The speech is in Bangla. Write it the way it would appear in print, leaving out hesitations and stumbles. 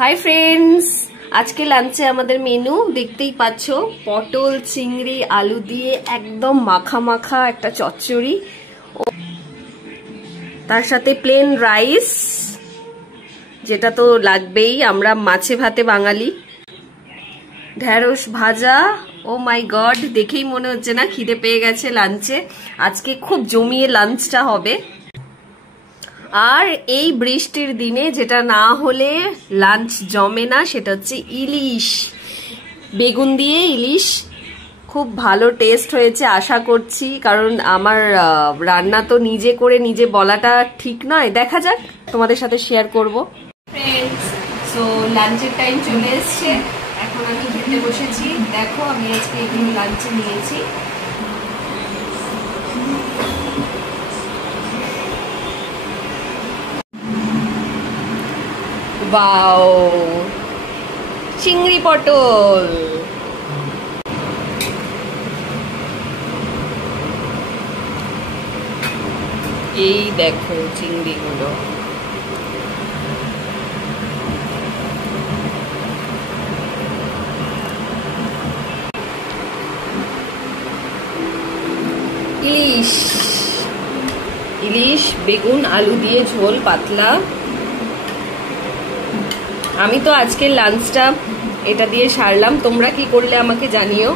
হাই ফ্রেন্ডস, আজকে লাঞ্চে আমাদের মেনু দেখতেই পাচ্ছ, পটল চিংড়ি আলু দিয়ে একদম মাখা মাখা একটা চচ্চড়ি, তার সাথে প্লেন রাইস, যেটা তো লাগবেই, আমরা মাছে ভাতে বাঙালি, ঢেঁড়স ভাজা। ও মাই গড, দেখেই মনে হচ্ছে না খিদে পেয়ে গেছে লাঞ্চে। আজকে খুব জমিয়ে লাঞ্চটা হবে। আর এই বৃষ্টির দিনে যেটা না হলে লাঞ্চ জমে না, সেটা হচ্ছে ইলিশ, বেগুন দিয়ে ইলিশ। খুব ভালো টেস্ট হয়েছে আশা করছি, কারণ আমার রান্না তো নিজে করে নিজে বলাটা ঠিক নয়। দেখা যাক, তোমাদের সাথে শেয়ার করব। ফ্রেন্ডস, সো লাঞ্চের টাইম চলে এসছে, এখন আমি খেতে বসেছি। দেখো, আমি আজকে এখানে লাঞ্চে নিয়েছি ওয়াও, চিংড়ি পটল, এই দেখো চিংড়িগুলো, ইলিশ, ইলিশ বেগুন আলু দিয়ে ঝোল পাতলা। আমি তো আজকের লাঞ্চটা এটা দিয়ে সারলাম, তোমরা কি করলে আমাকে জানিও।